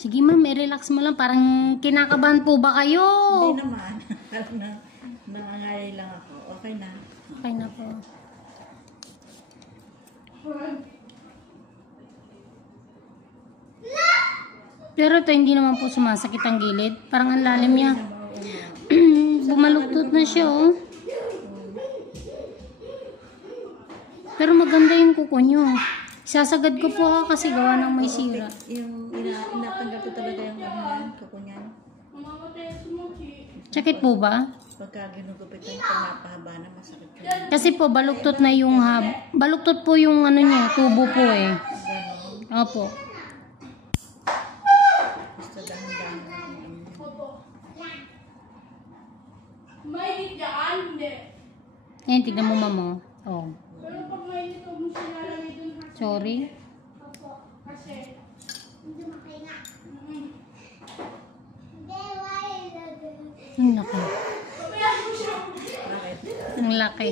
Sige ma'am, i-relax mo lang. Parang kinakabahan po ba kayo? Hindi naman. Parang nangangalay lang ako. Okay na. Okay na po. Pero ito, hindi naman po sumasakit ang gilid. Parang ang lalim niya. Bumaluktot na siya, oh. Pero maganda yung kuko nyo. Sasagad ko po ha kasi gawa ng may sira. Yung inatanggal ko talaga yung kuko niyan. Sakit po ba? Pagka ginugupitan ko, napahaba na masakit yun. Kasi po, baluktot na yung baluktot po yung ano niya, tubo po eh. Ganon. Opo. Basta dahan-dahan lang. Mainit dyan, hindi. Ayan, tignan mo mamo. Oh. Pero pag mainit, huwag mo sinalagay dun ha. Sorry. Opo, kasi hindi makainga. Ang laki. Pabayaan mo siya. Bakit? Ang laki.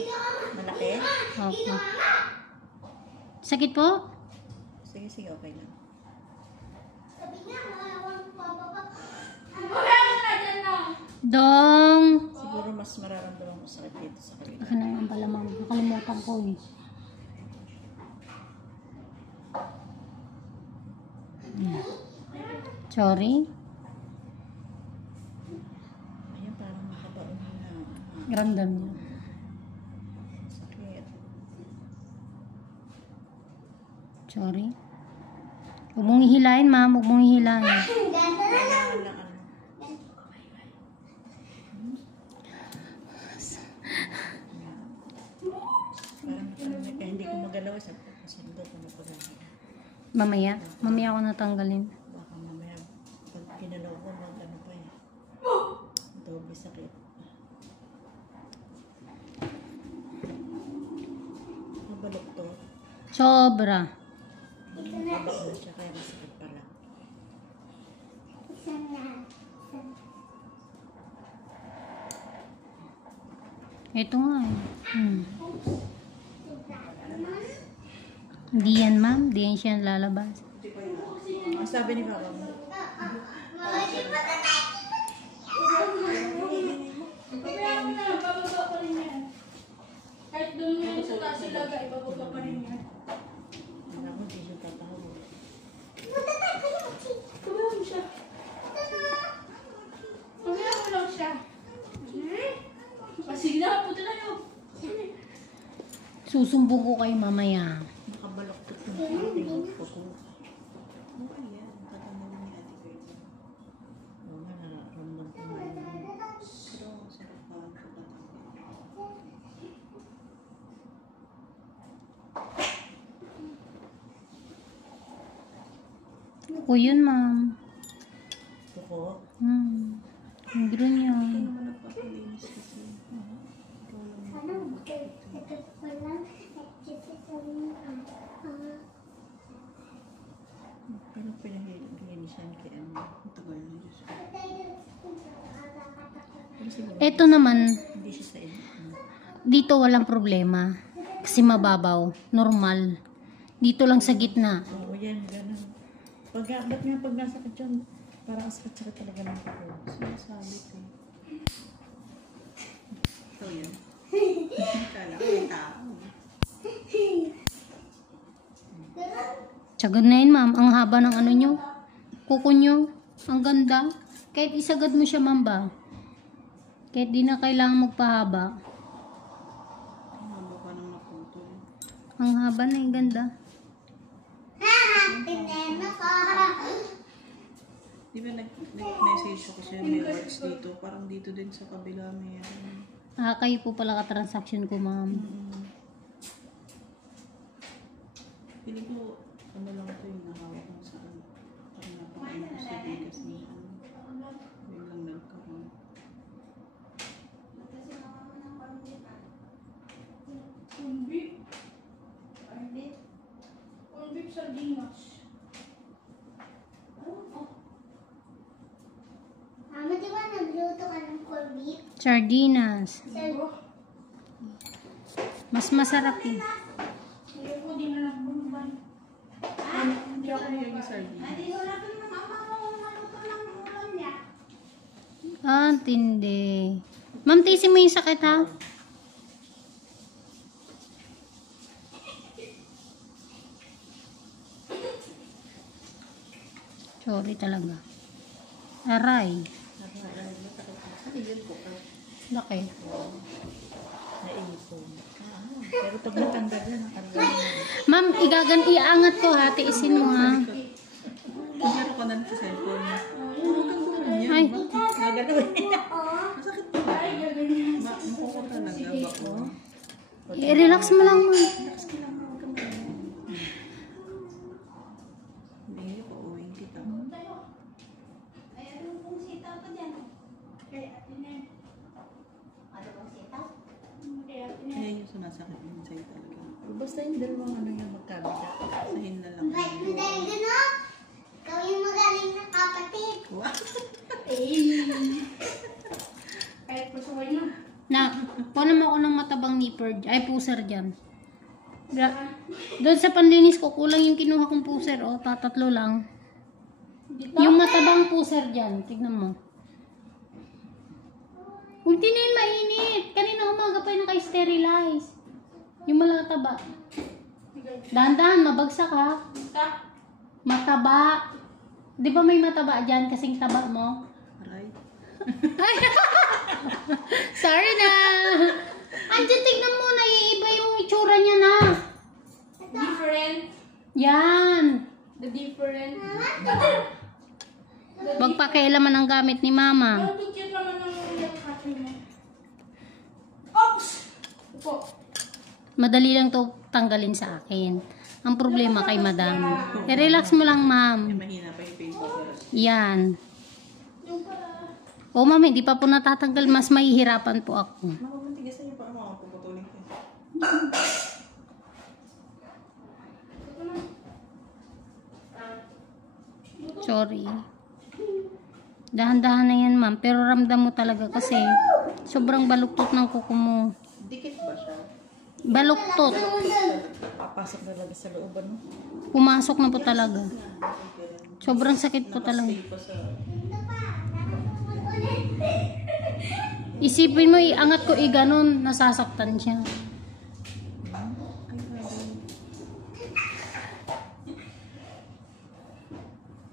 Malaki? Okay. Sakit po? Sige, sige, okay lang. Pabayaan mo na dyan na. Dong! Siguro mas mararamdaman ko sakit dito sa kabila. Baka na ang palamang. Nakalimutan ko eh. Sorry. Ayun, parang makabaon na. Ramdam niya. Sakit. Sorry. Huwag mong ihilahin, ma'am. Huwag mong ihilahin. Kailangan lang ano. Parang kaya hindi ko magalaw. Sabi ko, kasundo ko na pala. Mamaya. Mamaya ako natanggalin. Baka mamaya, pag ginalaw ko, ano pa eh. Doble sakit. Mabalok to. Sobra. Mabalok na siya, kaya masakit pala. Ito nga eh. Hindi yan, ma'am. Hindi yan siya lalabas. Ang sabi ni Papa mo, Pabayaan mo na, bababa pa rin yan. Kahit doon mo yan sa taas ilagay, bababa pa rin yan. anak mo, hindi siya tatawag. Pabayaan mo siya. Pabayaan mo lang siya. Sige na, punta na yun. Susumbong ko kayo mamaya. Nakabaloktot ng ating kuko. Okay yan, tatanong ni Ate Gertie. Oo nga, nararamdam ko na yun. Pero, sarap pa ang pagkatanggal. Ako yun, ma'am. Kuko? Hindi rin Hindi yan. naman nagpapalinis kasi. Ikaw lang pero pinahilisan kay ano. Ito ba yun? Diyos ko. Pero siguro, Ito naman, hindi siya sa inyo. dito walang problema. Kasi mababaw. Normal. Dito lang sa gitna. Oo, yan, gano'n. Ba't nga pag nasa ka dyan, parang sakit-sakit talaga ng kuko. Sinasabi ko. Ito yan. Kala ko yung tao. Tsagad na yun, ma'am. Ang haba ng ano nyo. Kuko nyo. Ang ganda. Kahit isagad mo siya, ma'am ba? Kahit di na kailangan magpahaba. Haba ka nang naputo. Ang haba na yung ganda. Di ba nag-message ako siya may words dito? Parang dito din sa kabila may Kayo po pala ka-transaction ko, ma'am. Pili ko, ano lang ito yung nahawak mo sa ano. Parang napakain ko sa bigas niya. Biglang nagkaroon. Unbip. Unbip sardinas. Mama, di ba nagluto ka ng corned beef? Sardinas. Mas masarap eh. Hindi ko din na nagbuluban. Hindi ako Yung sardine. Ah, tindi. Ma'am, tisin mo yung sakit ha? Sorry talaga. Aray. Ano yun po? Laki. Naipon. Pero pag natanggal yan, nakarga na. Ma'am, iangat ko ha. Tiisin mo ha. Meron ka na sa cellphone. Ay. Magalaw. Masakit po ba? Makukuha talaga ba ko? I-relax mo lang ma'am. Relax ka lang. Huwag kang maano. Hindi po, uwing kita. Kaya yung sumasakit yung sa'yo talaga. Basta yung dalawang ano yung magkabila. Sahin na lang. Kahit mo dahil gano'n, ikaw yung magaling na kapatid. Wow. Kahit pasukan nyo. Na, punan mo ako ng matabang nipper. Ay, puser dyan. Doon sa panlinis ko, kulang yung kinuha kong puser. O, tatatlo lang. Yung matabang puser dyan. Tignan mo. Huwag tinin, mainit. Kanina umaga pa yung naka-sterilize. Yung malataba. Dahan-dahan, mabagsak ha. Mataba. Di ba may mataba dyan kasing taba mo? Aray. Sorry na. Andiyan, tignan mo. Naiiba yung itsura niya na. Different. Yan. The different. Wag pakialaman ang gamit ni mama. Ang cute naman ng kape mo. Oops! Opo. Madali lang to tanggalin sa akin. Ang problema kay madam. I-relax mo lang, ma'am. Mahina pa yung Facebook. Yan. O, ma'am, hindi pa po natatanggal. Mas mahihirapan po ako. Makamuntigas sa'yo pa ako puputulin ko. Sorry. Dahan-dahan na yan, ma'am. Pero ramdam mo talaga kasi sobrang baluktot ng kuko mo. Dikit ba siya? Baluktot. Papasok na lang sa looban mo. Pumasok na po talaga. Sobrang sakit po talaga. Stay pa sa... Isipin mo, iangat ko ganon, nasasaktan siya.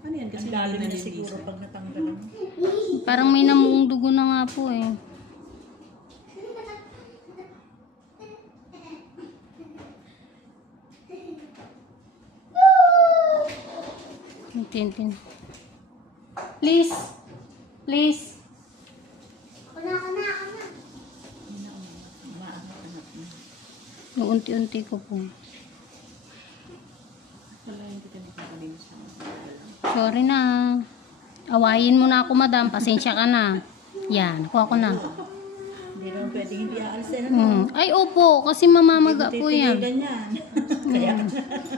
Ano yan? Kasi Lalim na hindi siguro nalilinis. pag natanggalan. Parang may namuong dugo na nga po eh. Tintin. Please. Please. Ako na. Unti-unti ko po. Wala yung kita nakakalinis siya. Sorry na. Awayin mo na ako, madam. Pasensya ka na. Yan. Kuha ko na. Hindi naman pwedeng hindi aalisin. Ay, opo. Kasi mamamaga po yan. Ganyan.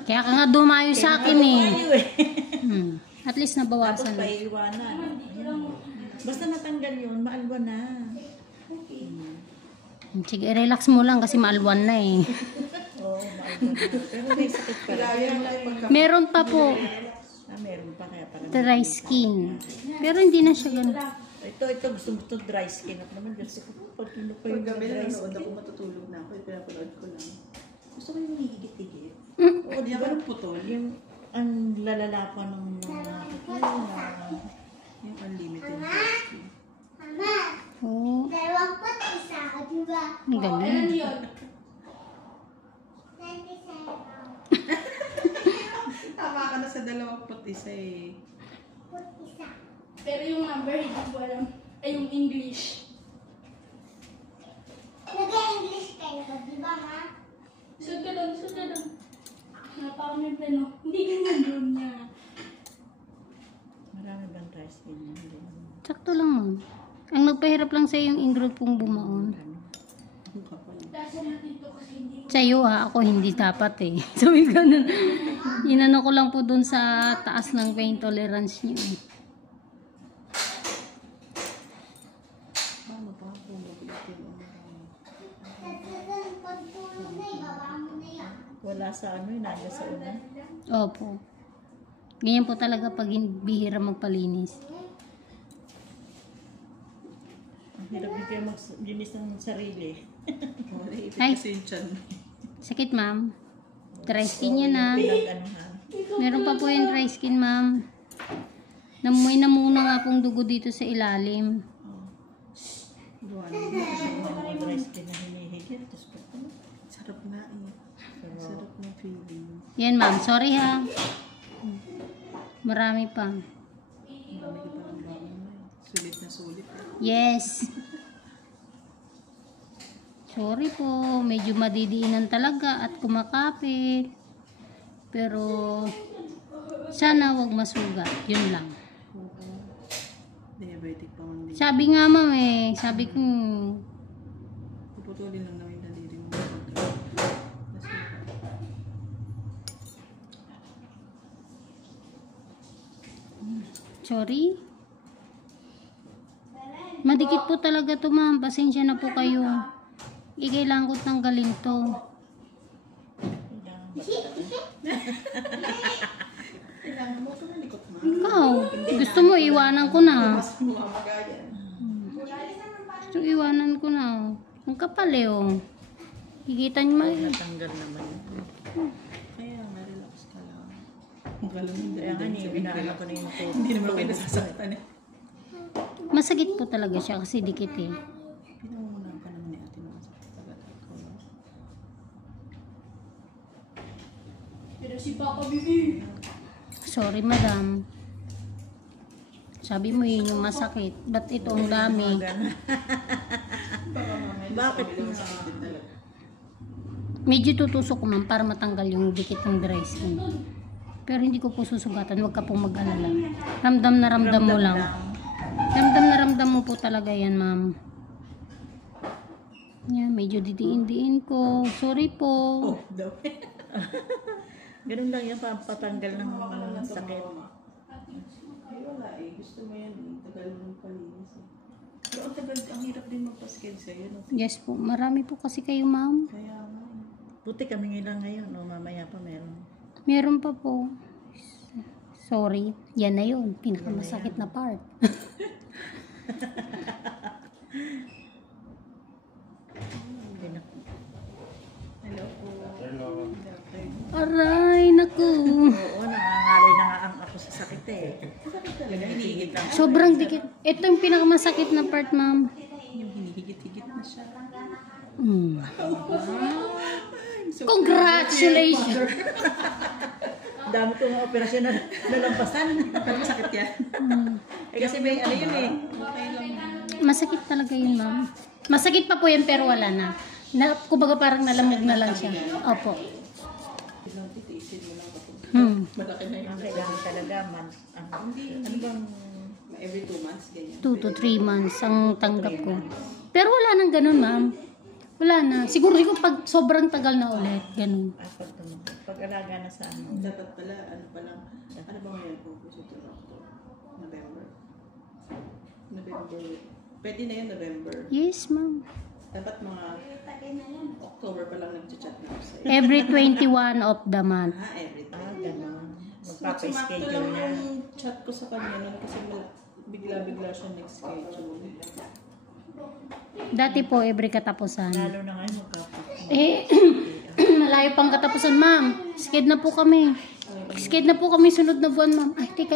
Kaya ka nga dumayo sa akin eh. Ayaw eh. At least Tapos nabawasan na. paiiwanan. Basta natanggal yun, maalwa na. Sige, relax mo lang kasi maalwan na eh. Oo, maalwa na. Pero may sakit pa rin. Meron pa po. Meron pa kaya parang. Dry skin. Pero hindi na siya ganun. Ito gusto dry skin. At naman kasi pag ano pa yung Pag gabi dry na skin. nanood ako, matutulog na ako. Pinapanood ko lang. Gusto ko yung higit-higit. Oo, Di di ba ba? yung putol? Yung ang lalala pa ng mga Yung unlimited dry Mama, Oo. 2 isa, di ba? Ang Ano galing. yun? 27. Tama ka na sa 21 eh. Isa. Pero yung number, hindi ko alam. Ay, yung English. Nag-English kayo ba, di ba, ma? Sunod ka doon. Napaka may plano. Hindi ganyan doon niya. marami bang dry skin? Hindi. Sakto lang, ma'am. Ang nagpahirap lang sa'yo yung ingro pong bumaon. Ang kapal. Kasi natin to kasi hindi. Sa'yo ha, ako hindi dapat eh. Sabi ganun. Inano ko lang po dun sa taas ng pain tolerance niyo. Paano pa ako mag-itim? Tatlagang pagtulog na, ibaba mo na yan. Wala sa ano, nandiyan sa una. Opo. Ganyan po talaga pag bihira magpalinis. Hirap din kayo mag-linis ng sarili. Wala, ipit Ay. kasi yung tiyan. Sakit, ma'am. Dry skin yan, ah. Pinag-anuhan. Meron pa po yung dry skin, ma'am. Namuhay na muna nga pong dugo dito sa ilalim. Gawa naman. Mga dry skin na hinihigit. Tapos pa ano? Sarap nga eh. Sarap ng feeling. Yan, ma'am. Sorry, ha. Marami pa. Ang dami ko parang gawin mo eh. Sulit na sulit. Yes. Sorry po. Medyo madidiinan talaga at kumakapit. Pero, sana wag masugat. Yun lang. Oo. Diabetic pa man din. Sabi nga, ma'am, eh. Sabi ko, Puputulin lang namin yung daliri mo. sorry. Madikit po talaga to, ma'am. Pasensya na po kayo. Kailangan ko tanggalin to. Kailangan mo ito na likot mo. Ikaw, gusto mo iwanan ko na. Mas mamagayan. Gusto iwanan ko na. Ang kapal eh, oh. Kikita niyo Natanggal naman yun. Kaya nga, relax ka lang. Ang galang yung Kaya nga niya, binaano ko na yung tubo. Hindi naman kayo nasasaktan eh. Masakit po talaga siya kasi dikit eh. Pinangungunahan ka naman ni ate na masakit talaga. Ikaw lang. Pero si Papa Bibi. Sorry, madam. Sabi mo yun yung masakit. Ba't ito ang dami? Bakit? Medyo tutusok ko, ma'am, para matanggal yung dikit ng dry skin. Pero hindi ko po susugatan. Huwag ka pong mag-alala. Ramdam na ramdam mo lang. Ramdam na ramdam mo po talaga yan, ma'am. Yan, medyo didiin-diin ko. Sorry po. Oh, daw. Ganun lang yan, patanggal ng sakit. Ay, wala eh. Gusto mo yan eh. Tagal mo ng palinis eh. Pero ang tagal, ang hirap din magpa-sked sa'yo. No? Yes po. Marami po kasi kayo, ma'am. Kaya nga eh. Buti kami lang ngayon, o mamaya pa meron. Meron pa po. Sorry. Yan na yun. Pinakamasakit na part. Hello po. Hello. Aray, naku. Oo, nangangalay na nga ako sa sakit eh. Sakit talaga. Hinihigit lang. Sobrang dikit. Ito yung pinakamasakit na part, ma'am. Yung hinihigit-higit na siya. Hmm. So, Congratulations! Dami kong operasyon na nalampasan. pero masakit yan. Eh kasi may ano yun eh. Okay lang. Masakit talaga yun, ma'am. Masakit pa po yan, pero wala na. Kumbaga parang nalamog na lang siya. Opo. Ilang titiisin mo lang kapag malaki na yun. Ang kailangan talaga man. Ano bang Every 2 months, ganyan. 2 to 3 months ang tanggap ko. Pero wala nang ganun, ma'am. Wala na. Siguro pag sobrang tagal na ulit, ganun. pag-alaga na sa ano? Dapat pala, ano pa lang, ano ba ngayon po? November. Pwede na yun, November. Yes, ma'am. Dapat mga October pa lang nag-chat na ako sa'yo. Every 21 of the month. Every time. Gano'n. Sumakto Magpapa-schedule lang niya. yung chat ko sa kanya nun kasi bigla-bigla siya nag-schedule. Dati po, every katapusan. Lalo na ngayon magpapa. Eh, malayo pang katapusan, ma'am. Sked na po kami. Sked na po kami sunod na buwan, ma'am. Ay, teka